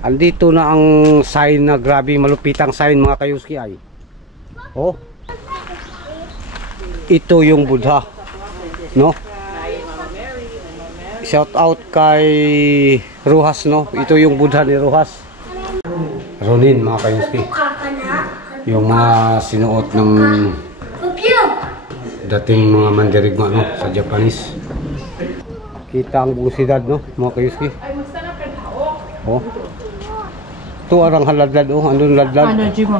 Andito na ang sign na grabe malupitang sign mga kayuski ay. Oh. Ito yung Buddha. No? Shout out kay Rojas, no? Ito yung Buddha ni Rojas. Ronin mga kayuski. Yung mga sinuot ng dating mga mandirigma, no? Sa Japanese. Kita ang buong sidad, no? Mga kayuski. Oh. Ito arang haladlad, oh. Andun ladlad. Ano, Jimo?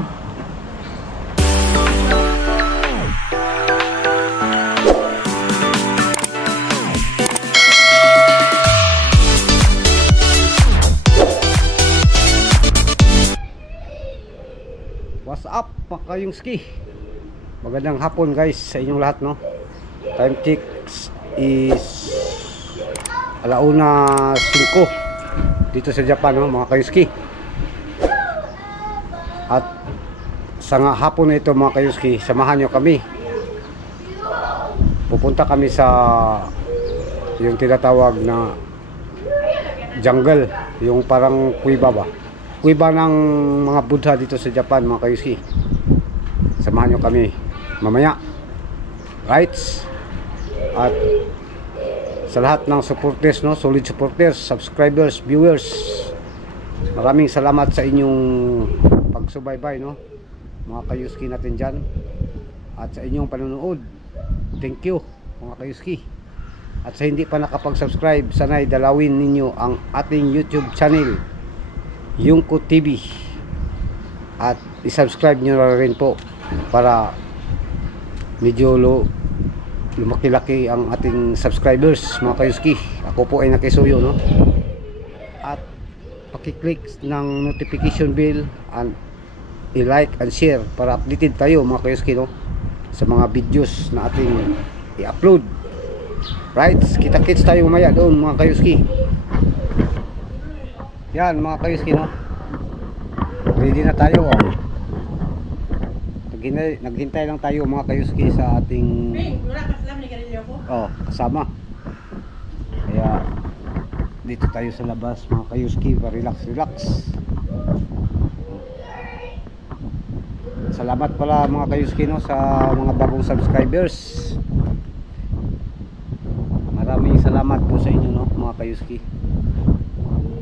What's up mga kayuski? Magandang hapon guys sa inyong lahat, no? Time check is 1:05 dito sa Japan, no mga kayuski. At sa hapon na ito mga kayuski, samahan nyo kami. Pupunta kami sa yung tinatawag na jungle, yung parang kuiba ba? Kuiba ng mga Buddha dito sa Japan mga kayuski. Samahan nyo kami mamaya. Right? At sa lahat ng supporters, no, solid supporters, subscribers, viewers, maraming salamat sa inyong pagsubaybay, no, mga kayuski natin dyan, at sa inyong panonood. Thank you mga kayuski. At sa hindi pa nakapag-subscribe, sana'y dalawin ninyo ang ating YouTube channel, Yungko TV, at isubscribe nyo na rin po para medyo lumaki-laki ang ating subscribers mga kayuski. Ako po ay nakisuyo, no? At pakiclick ng notification bell and i-like and share para updated tayo mga kayuski, no, sa mga videos na ating i-upload. Right? Kita-kits tayo mamaya doon mga kayuski. Yan mga kayuski, no? Ready na tayo, oh. Naghintay lang tayo mga kayuski sa ating kasama. Kaya dito tayo sa labas mga kayuski, relax. Salamat pala mga kayuski, no, sa mga bagong subscribers. Maraming salamat po sa inyo, no, mga kayuski.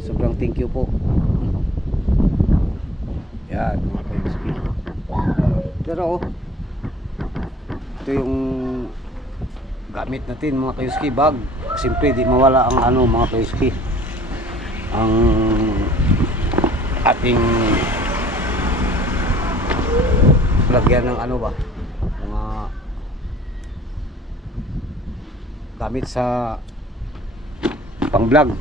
Sobrang thank you po. Yan mga kayuski. Pero ito yung gamit natin mga kayuski, bag. Siyempre di mawala ang ano mga kayuski, ang ating lagyan ng ano ba, mga gamit sa pang vlog.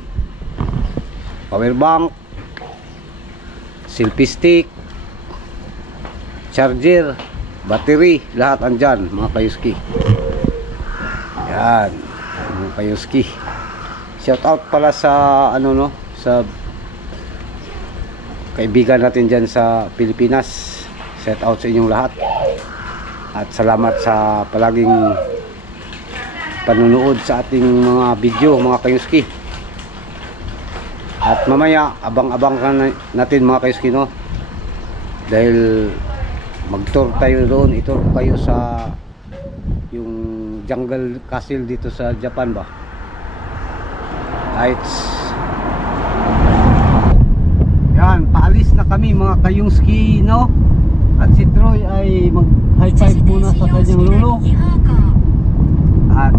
Power bank, selfie stick, charger, battery, lahat andyan mga kayuski. Yan mga kayuski. Shout out pala sa ano, no, sa kaibigan natin dyan sa Pilipinas. Shout out sa inyong lahat. At salamat sa palaging panunood sa ating mga video mga kayuski. At mamaya abang-abang natin mga kayuski, no, dahil mag-tour tayo doon. Ito kayo sa yung jungle castle dito sa Japan ba. Right. Yan, paalis na kami mga kayuski, no. At si Troy ay mag-high five muna sa kanyang lolo. At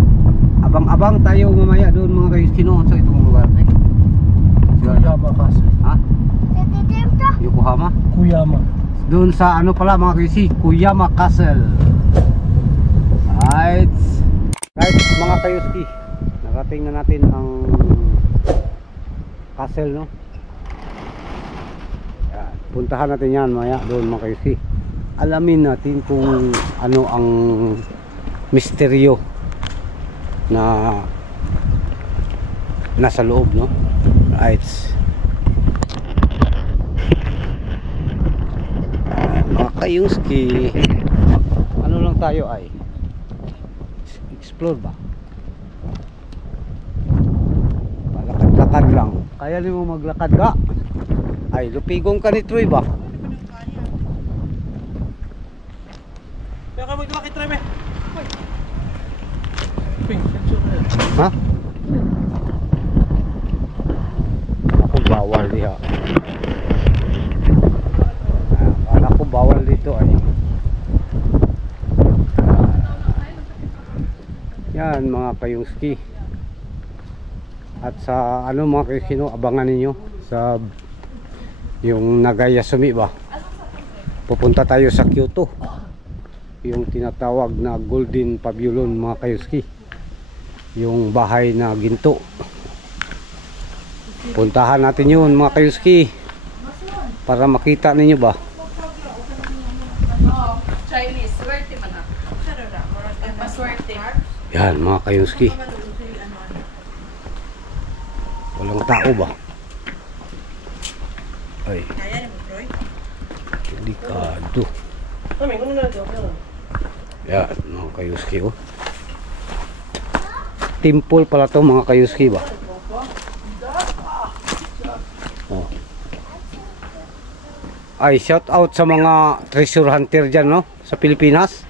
abang-abang tayo mamaya doon mga kayuski, no, sa itong lugar. Kuyama Castle. Ha? Yokohama? Kuyama. Doon sa ano pala mga kayuski, Kuyama Castle. Right mga kayuski, narating na natin ang castle, no. Yan, puntahan natin yan maya doon mga kayuski. Alamin natin kung ano ang misteryo na nasa loob, no. Right. Mga kayuski, ano lang tayo ay explore ba? Palakad-lakad lang. Kaya niyo maglakad ka? Ay, lupigong ka ni Troy ba? Kaya ka maglaki try, be. Ping, sensor na yan. Ha? Ako bawal diha. Akala ko bawal dito ay. Yan mga kayungski. At sa ano mga kayungski, no, abangan ninyo sa yung Nagaya Sumi ba? Pupunta tayo sa Kyoto. Yung tinatawag na Golden Pavilion mga kayungski. Yung bahay na ginto. Puntahan natin yun mga kayungski para makita ninyo ba. Chinese, swerte man ha. Paswerte. Yan mga kayungski. Walang tao ba? Ay, delikado. Yan mga kayungski, oh. Temple pala to mga kayungski ba? Oh. Ay, shout out sa mga treasure hunter dyan, no? Sa Pilipinas.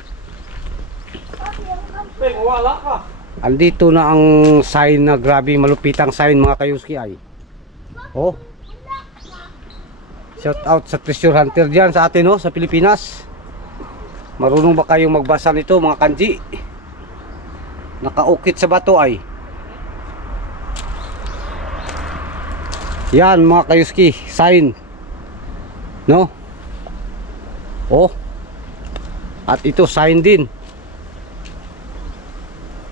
Ping, wala ka. Andito na ang sign na grabe malupitang sign mga kayungski ay. Oh. Shout out sa treasure hunter dyan sa atin, no? Sa Pilipinas. Marunong ba kayong magbasa nito mga kanji? Nakaukit sa bato ay. Yan mga kayungski, sign. No? Oh. At ito sign din.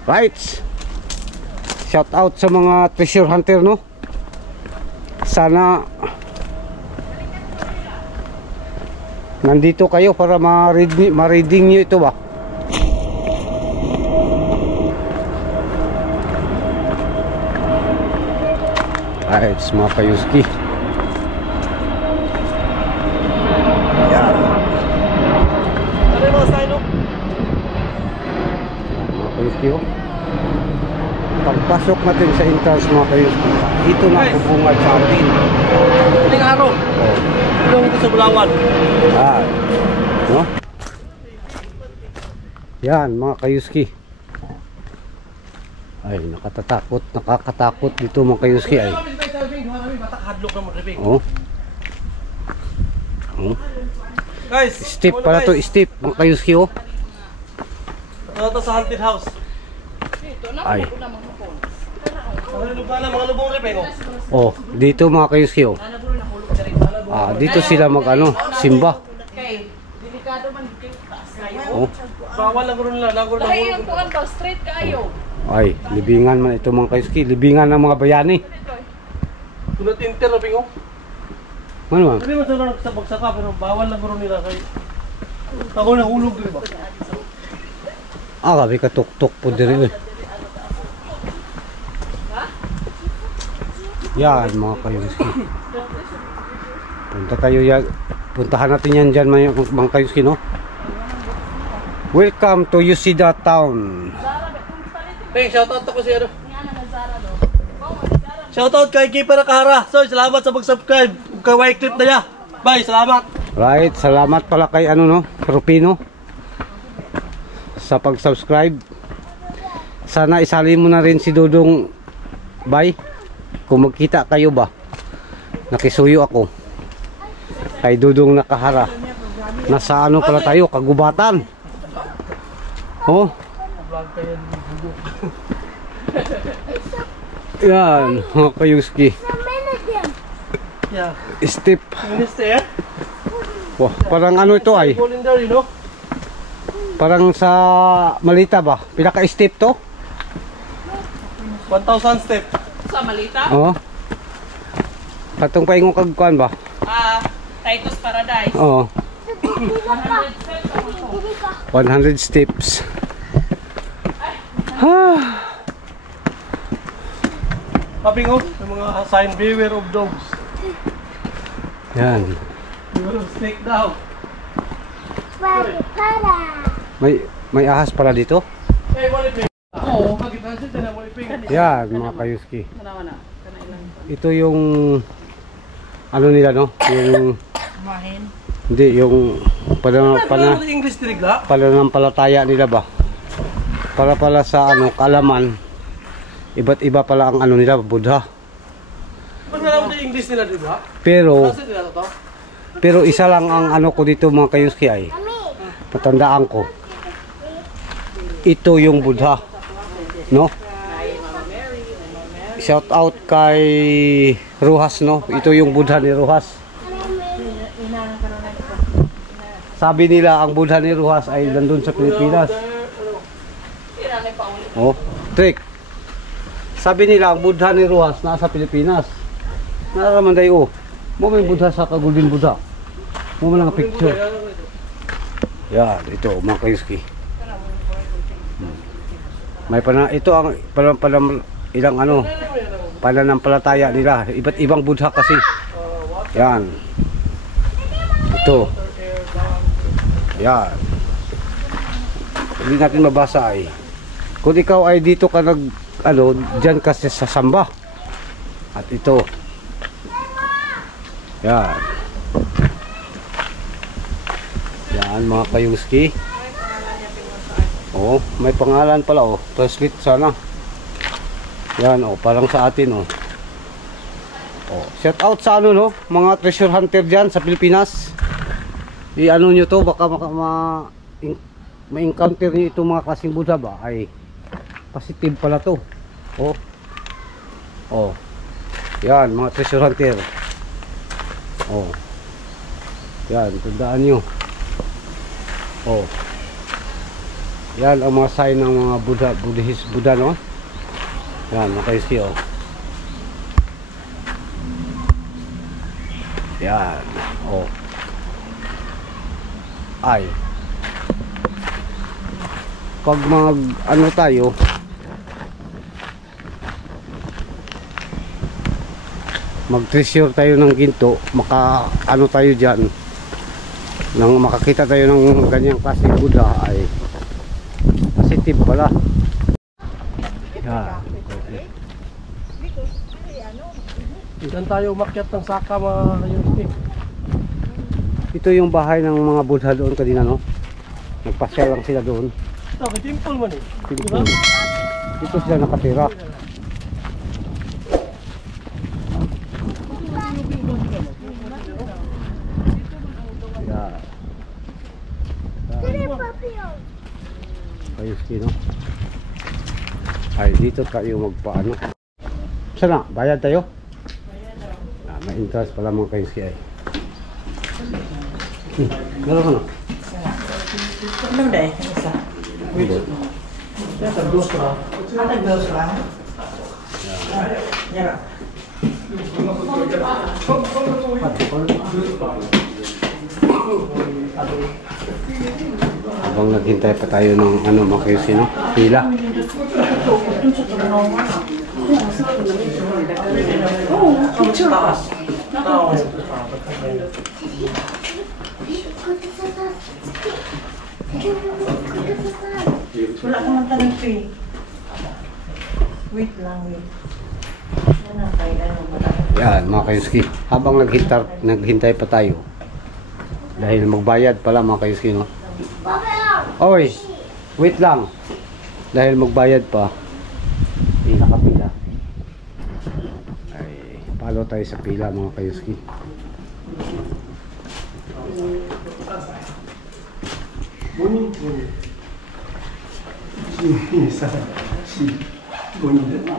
Right. Shout out sa mga treasure hunter, no? Sana nandito kayo para ma-reading nyo ito ba? Right, mga kayungski. Ano yung mga sign, no? Mga kayungski, oh. Pagpasok natin sa entrance mga kayungski, ito na ang bubungad sa atin. Piling araw. Oh. Ilong ito sa Bulawan. Yan. No? Yan mga kayungski. Ay, nakakatakot dito mga kayungski ay. Hadlok na mo, Riping. Oh. Oh. Guys, Step pala to, step mga kayungski, oh. Ano to sa haunted house? Ito na Ay. ako na maghapon. Mga lubala, mga lubong, Riping, oh. Oh, dito mga kayungski, oh. Ah, dito sila mag-ano, simba. Kay, delikado man kay taas kayo. Oh. Bawal lang rin lang, lang rin Dahil yung kuwan daw, straight kayo. Ay, libingan man ito mga kayungski, libingan ng mga bayani. Tunat inter, Riping, oh. Ano man? Hindi man sila nagsabag-saka, pero bawal lang rin nila kay... Ako nahulog rin ba? Ah, gabi ka tuk-tuk po diri, eh. Yan mga kayungski. Puntahan natin yan dyan mga kayungski, no? Welcome to Yusida Town. Ping, shoutout ako si ano. Shoutout kay Keeper Nakahara. So, salamat sa mag-subscribe. Kay white clip na niya. Bye, salamat. Right, salamat pala kay ano, no? Rupino sa pag-subscribe. Sana isali mo na rin si Dudong. Bye. Kung magkita kayo ba, nakisuyo ako kay Dudong Nakahara. Nasa ano pala tayo, kagubatan. Oh. Yan, mga kayungski. Yeah. Step. Minister. Wah, parang ano ito ay? Volunteer, you know? Parang sa Malita ba? Pila ka step to? 1,000 step. Sa Malita? Oo. Katong paingong kagkuan ba? Titus Paradise. Oo. 100 steps ako to. 100 steps. Ha. Kaping, oh. Yung mga sign, beware of dogs. Yan. Beware of snake daw. May ahas pala dito. Hey, waliping. Oo, kagitansin din ang waliping. Yan mga kayungski. Tanawa na. Kanailang. Ito yung ano nila, no? Yung, Mahin. hindi, yung English dirigla. pananampalataya nila ba? Para pala sa ano, kaalaman, iba't iba pala ang ano nila, Buddha. Pag nalaman yung English nila dirigla. Pero, Kasi nila to. pero isa lang ang ano ko dito mga kayuski ay, natandaan ko, ito yung Buddha, no? Shout out kay Ruhas, no? Ito yung Buddha ni Ruhas. Sabi nila ang Buddha ni Ruhas ay nandun sa Pilipinas. Oh, trick. Sabi nila ang Buddha ni Ruhas nasa Pilipinas. Naraman tayo, mo may Buddha sa Kagulbin Buddha. Mo man lang picture. Yan, ito mga kayuski. May ito ang ilang ano, pananampalataya nila. Iba't ibang Buddha kasi. Yan. Ito. Yan. Hindi natin mabasa ay. Kung ikaw ay dito ka diyan kasi sa samba. At ito. Yan. Yan mga kayuski. Oh, may pangalan pala oh. Translate sana. Yan oh, parang sa atin oh. Oh, shout out sa ano no, mga treasure hunter diyan sa Pilipinas. I-ano nyo to, baka ma-encounter nyo itong mga klaseng Buddha ba ay positive pala to. Oh. Oh. Yan, mga treasure hunter. Oh. Yan, tandaan nyo. Oh. Yan ang mga sign ng mga Buddha, no? Yan, makaisi, oh. Yan, oh. Ay. Pag ano tayo, mag-treasure tayo ng ginto, ano tayo dyan, nang makakita tayo ng ganyang klaseng Buddha ay positive pala. Yan. Diyan tayo umakyat ng Saka mga kayuski. Ito yung bahay ng mga Buddha doon kanina, no? Nagpasyal lang sila doon. Ito, may temple man eh. Diba? Dito sila nakatira. Yan. Kayuski, no? Ay, dito tayo magpaano. Sana, bayad tayo? May interest pala mga kayuski ay. Meron ka na? Ano deh? Isa. Yan, tagdos na. Ada gelas lah. Ya. Habang naghintay pa tayo ng ano mga kayuski, no? Pila. Wala ka man tanong fee. Wait lang, wait. Ano kay ano ba? Yan mga kayuski. Habang naghintay pa tayo. Dahil magbayad pala mga kayuski, no? Oy, wait lang. Dahil magbayad pa. Nakapila. Ay, palo tayo sa pila mga kayuski.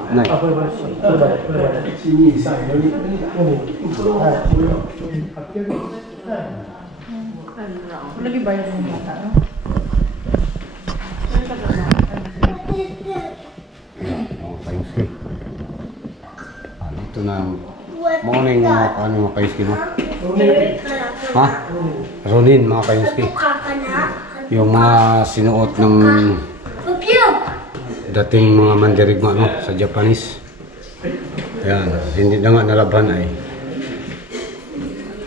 Nay. Lagi bayar ng bata, no? Mga kayuski. Ito na morning mga ano mga kayuski, no? Ha? Ronin mga kayuski. Yung mga sinuot ng dating mga mandirigma, no? Sa Japanese. Yan, hindi na nga nalaban ay.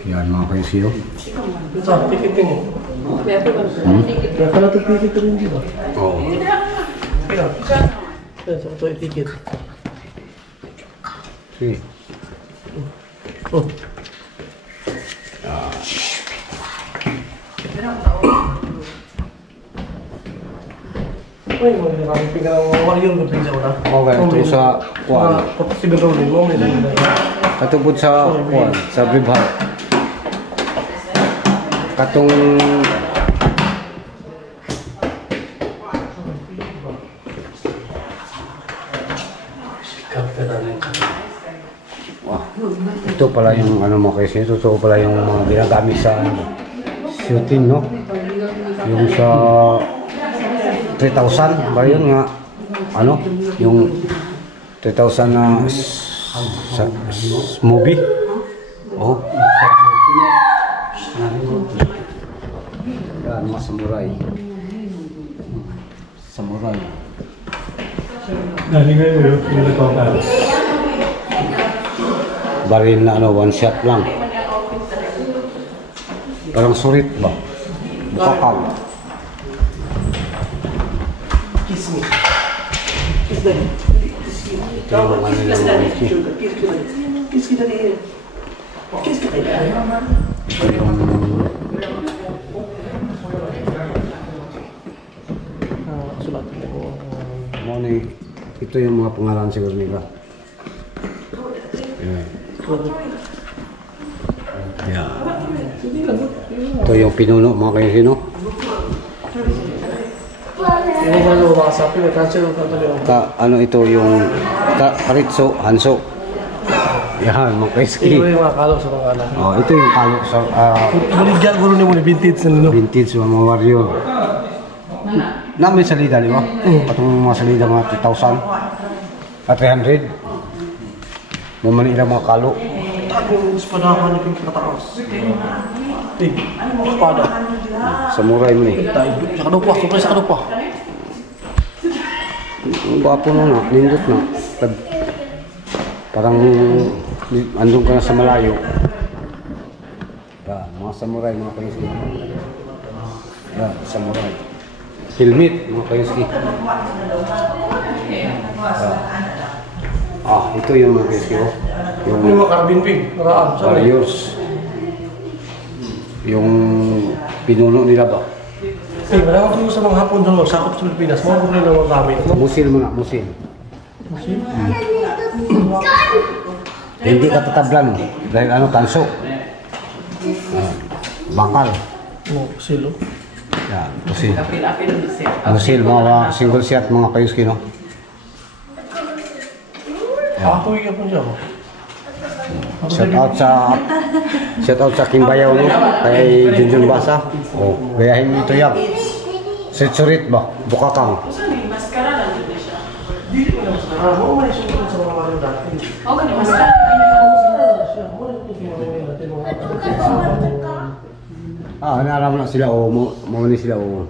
Yan mga kayuski, no? Ito, tikitin mo. Kaya ka natin tikitin rin di ba? Oo. Kaya, ito yung tikit. Sige. Oh, Uy, maraming pingang warrior ko pinsa wala. Okay, ito sa kuwan. Si Benrolin mo, may dahil. Katubod sa kuwan, sa Bribhart. Katong wah, ito pala yung ano mo kasi totoo pala yung mga ginagamit sa shooting, no? Yung sa 3,000 ba yun nga ano yung 3,000 na movie. Oh, yan mga samurai. Samurai. Baril na ano, one shot lang. Parang surit ba? Bukakaw. Kiss me. Ito yung mga nilang Kiss kita din. Kiss kita din. ito yung Sulat ko. ito yung mga pangalan siguro nila. Yan. Yeah. Ito yung pinuno mga kayo sino? Yung mga lumasapi, may cancer yung katalo. Ano ito yung Karitso Hanso. Yan mga kaiski. Ito yung mga kalo sa mga anak. Oh, ito yung kalo sa Buligyan ko rin mo ni vintage na nino. vintage mga warrior. Namin salida, di ba? Patong mga salida mga 2,000 at 300. Maman ilang mga kalo. Yung espadahan niya yung katakas. Espada. Samurai mo ni. Tayo, sa kadupa, surprise sa kadupa. Ang gwapo na na, nindot na. Parang andun ka na sa malayo. Mga samurai, mga kaiski. Samurai. Helmet, mga kaiski. Ito yung mga kaiski ko. Yung mga carbon pig, naraan. Warriors. Yung pinuno nila ba? Marami ko sa mga hapon doon, sakop sa Pilipinas, mga kung rin ang gamit. Musil mo na, musil. Hindi ka tatablan dahil ano, tanso. Bakal. Silo. Yan, musil. Musil, mga single shot, mga kayuski, no? Ako yung po siya. Shout out sa Kimbayaw, no? Kay Junjun Basa. Oh, gayahin mo ito yan. Setsurit ba? Bukakang. Mo may sumunod sa mga ano dati. Oh, ganun mas Naaram na sila, o. Mamani sila, o.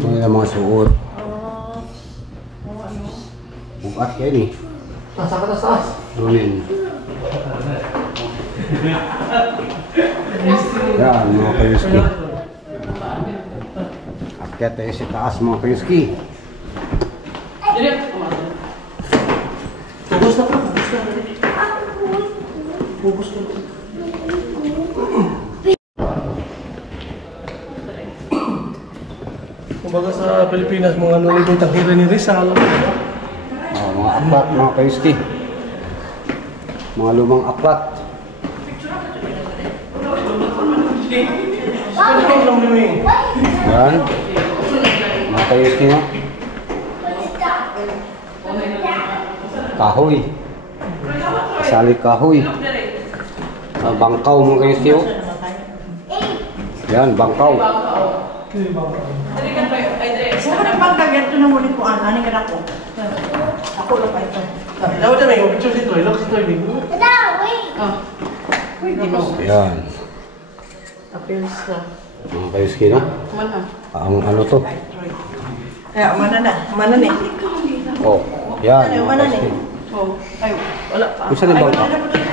Mga suot. Bukat kayo ni. Taas. Nunin. Yan, mga kayuski. Akyat tayo sa taas, mga kayuski. Pugos na. Pugos na. Kumbaga sa Pilipinas, mga nalibong tanghira ni Rizal. Mga aklat, mga kayuski. Mga lumang aklat. Yan. Mga kayuski, no? Kahoy. Kasali kahoy. Bangkaw, mga kayuski, oh. Yan, bangkaw. Saan ka pagkaganto na muli ko? Ano ka na ko? Ako lang pa ito. Dapat na may picture dito, look dito yung Yan. Appeals na. Mga kayuski, no? Ang ano to? Mana na eh. Oh, yan. Mana Mga na kayuski. eh. Oh, ay, wala pa. Isa na bangka?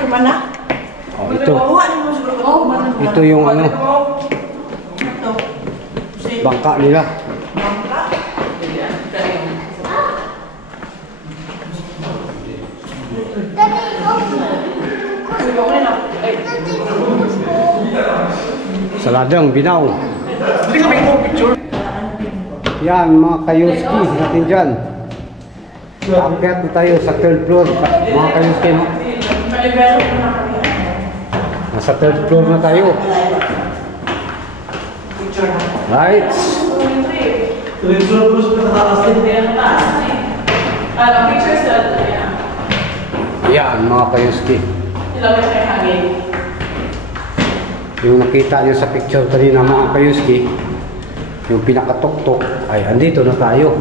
Mana? Oh, ito. Oh, mana. Ito yung ano, Ito. bangka nila. Sa ladang, binaw. Hindi ka may picture. Yan mga kayuski natin dyan. Akyat na tayo sa third floor mga kayuski, no? Nasa third floor na tayo. Right. Pictures na. Yan mga kayuski. Ilaway siya yung hangin. Yung nakita nyo sa picture kanina mga kayuski, yung pinakatuktok ay andito na tayo.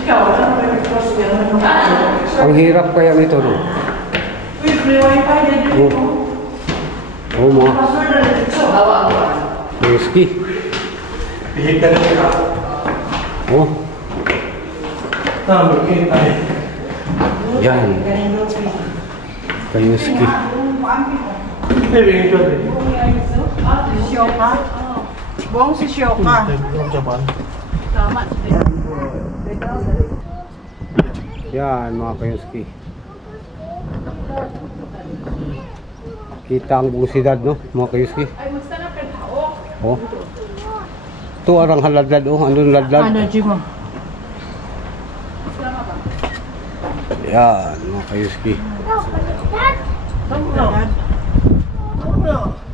Ikaw, ano ba yung pictures niya? Ang hirap kaya nito, no? Uy, free wifi na din ito. Oo mga Password na rin ito. kayuski. Oh, yan kayuski. Syoka. Buong si Syoka. Tama. Yan mga kayuski. Kita ang buong siyudad, no mga kayuski. Ay, musta na pagkao? Oh. Ito arang haladlad, oh. Ano ladlad? Jimo? Yan mga kayuski.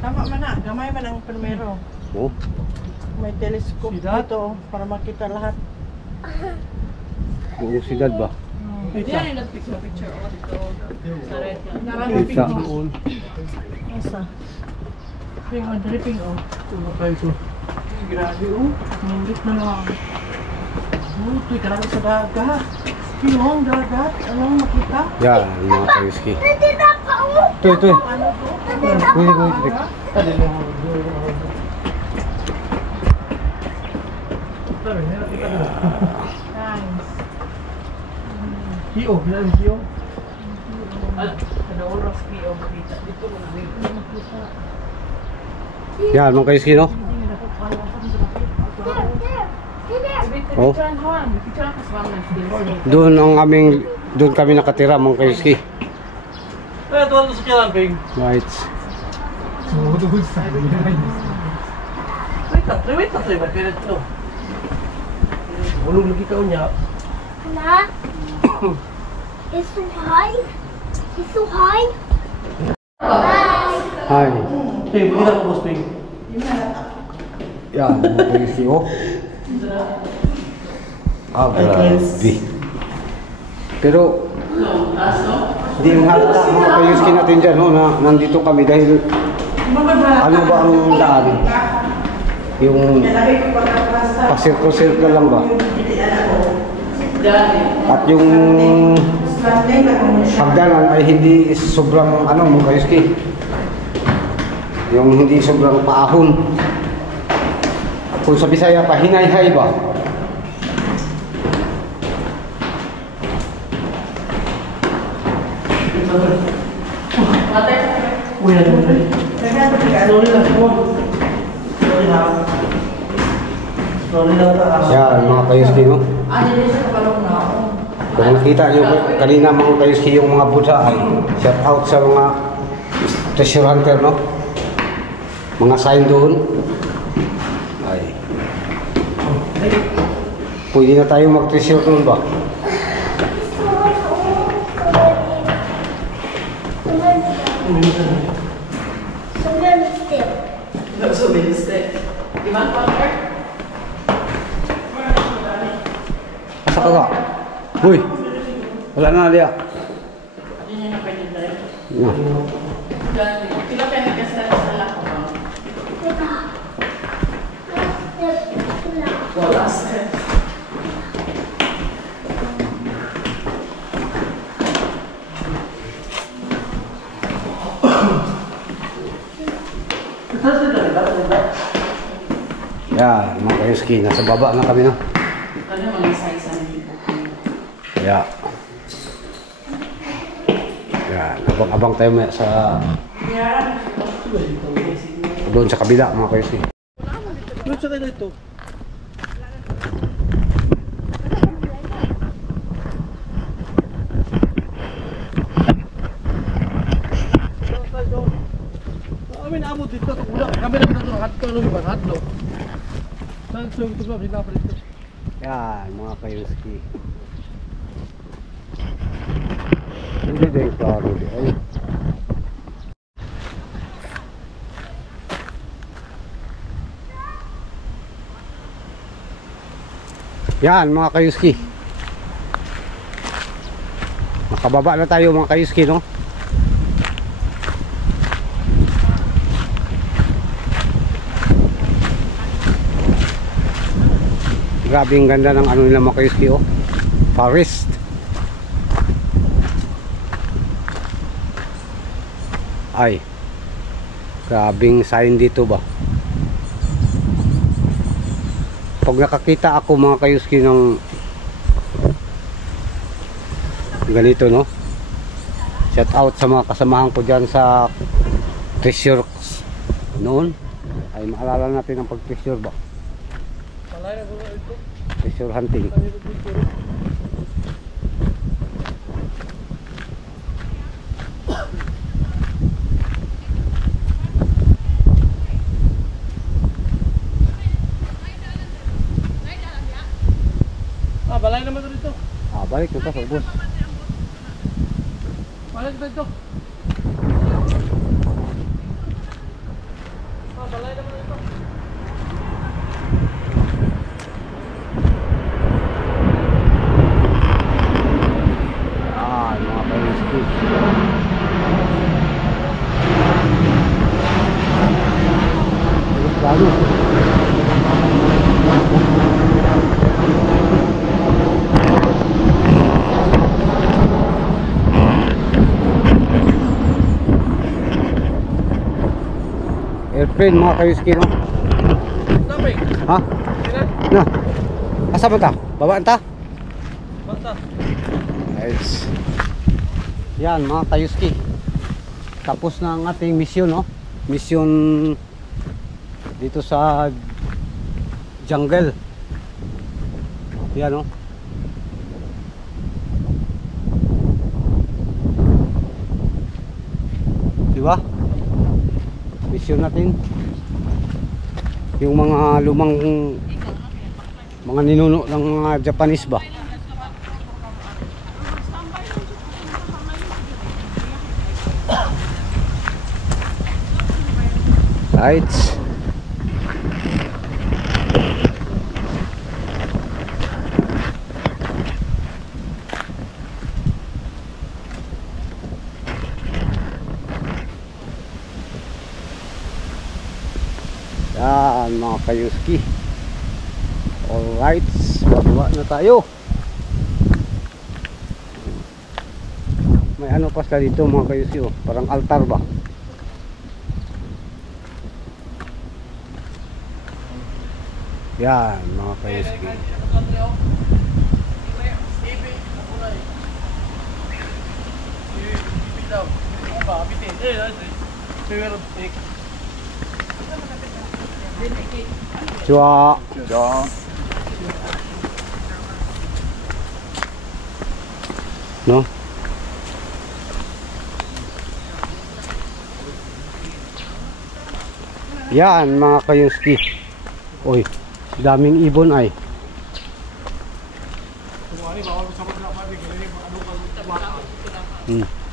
Tama man na. Gamay man ang primero. Oh. May telescope dito para makita lahat. Buong siyudad ba? Diyan yung nag-picture o dito. Sa red lang. Kita. Asa? Ping on, dripping on. Grabe oh. Nindot na lang. Oh, ito'y karami sa dagat. Pinong dagat. Anong makita? Yan mga kayuski. Ito. Kuy. Nice. Ano oras kayo makita? Dito mo makita. Yan mga kayuski, no? Oh. Picture han. Picture ang kasama. Doon kami nakatira mga kayuski. Eh, tuwan sa kailan, Ping. Right. Wait na, ba? Kaya ito. Ulong lagi ka niya. Nah, it's so high. It's so high. Hi. Ping, kita ko, boss, Ping. Yan mga kayuski, oh. Grabe. Pero hindi yung halata mga kayuski natin dyan, no, na nandito kami dahil ano ba ang daan? Yung pasirko-sirko lang ba? At yung hagdanan ay hindi sobrang ano mga kayuski. Yung hindi sobrang paahon. Kung sa Bisaya pa, hinay-hay ba? Uy, ano ba? Sorry lang, Sorry lang ta. Yan mga kayuski, no? Kung nakita nyo kanina mga kayuski yung mga Buddha ay shout out sa mga treasure hunter, no? Mga sign doon ay pwede na tayo mag-treasure doon ba? So, bilistek. Iman pa, Mark? Asa ka ka? Uy! Wala na diya. Yeah. Pila kayo nag-stand sa lako ba? Wala sir. Yan, mga kayuski, nasa baba na kami, no? Ano mga isa-isa na dito? Yeah. Yan, abang-abang tayo maya sa doon sa kabila mga kayuski. Doon sa tayo dito. Amin dito sa una. Kami na dito ng hadlo lumipat hadlo. Saan so ito ba bila pa dito. Yan mga kayuski. Hindi din klaro di ay. Yan mga kayuski. Makababa na tayo mga kayuski, no? Grabe ang ganda ng ano nila mga kayuski, oh. Forest. Ay. Grabing sign dito ba? Pag nakakita ako mga kayuski ng ganito, no? Shout out sa mga kasamahan ko dyan sa treasure noon. Ay maalala natin ang pag-treasure ba? Malaya ko ito. Treasure hunting. Balay naman dito. Balik na sa ubos. Balay dito. Balay naman dito. Mga kayuski. Lalu. Airplane mga kayuski, no? Tapay. Ha? Sila. Na. Asa ba ta? Babaan ta? Basta. Nice. Yan mga kayuski. Tapos na ang ating mission, no? Mission dito sa jungle. Yan, no? Diba? Mission natin yung mga lumang mga ninuno ng mga Japanese ba. Right. Yan mga kayuski. Alright, bababa na tayo. May ano pa sa dito mga kayuski, oh. Parang altar ba? Yan mga kayuski. Chua. No? Yan mga kayuski. Oy, daming ibon ay.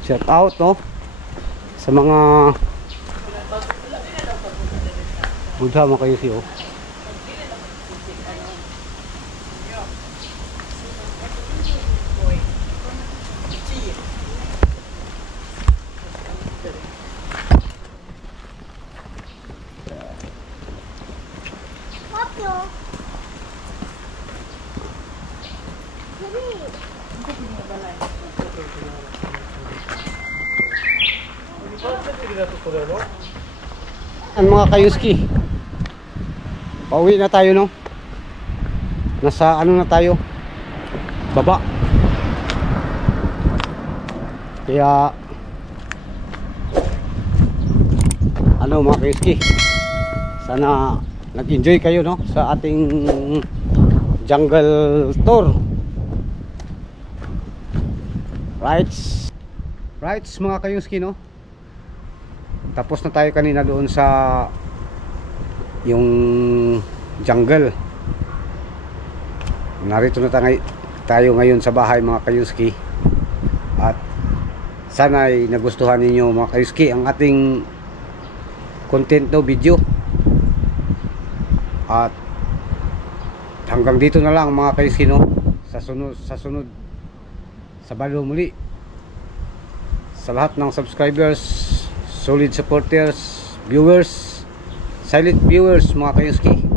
Shout out, no? Sa mga Buddha mga kayuski, oh. Ang mga kayuski, pauwi na tayo, no? Nasa ano na tayo, baba. Kaya ano mga kayuski, sana nag-enjoy kayo, no? Sa ating jungle tour. Rights mga kayuski, no? Tapos na tayo kanina doon sa yung jungle. Narito na tayo ngayon sa bahay mga kayuski. At sana ay nagustuhan ninyo mga kayuski ang ating content no video. At hanggang dito na lang mga kayuski no. Sa sunod Sabado muli. Sa lahat ng subscribers, solid supporters, viewers, silent viewers mga kayuski,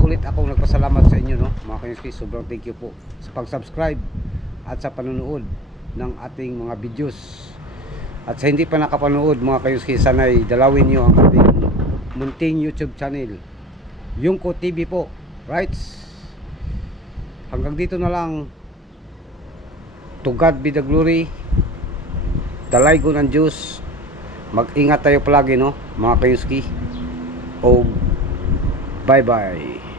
ulit akong nagpasalamat sa inyo no mga kayuski. Sobrang thank you po sa pag-subscribe at sa panonood ng ating mga videos. At sa hindi pa nakapanood mga kayuski, sana'y dalawin nyo ang ating munting YouTube channel, Yungko TV po. Right? Hanggang dito na lang. To God be the glory. Dalay ko ng Diyos. Mag-ingat tayo palagi no mga kayuski. O bye bye.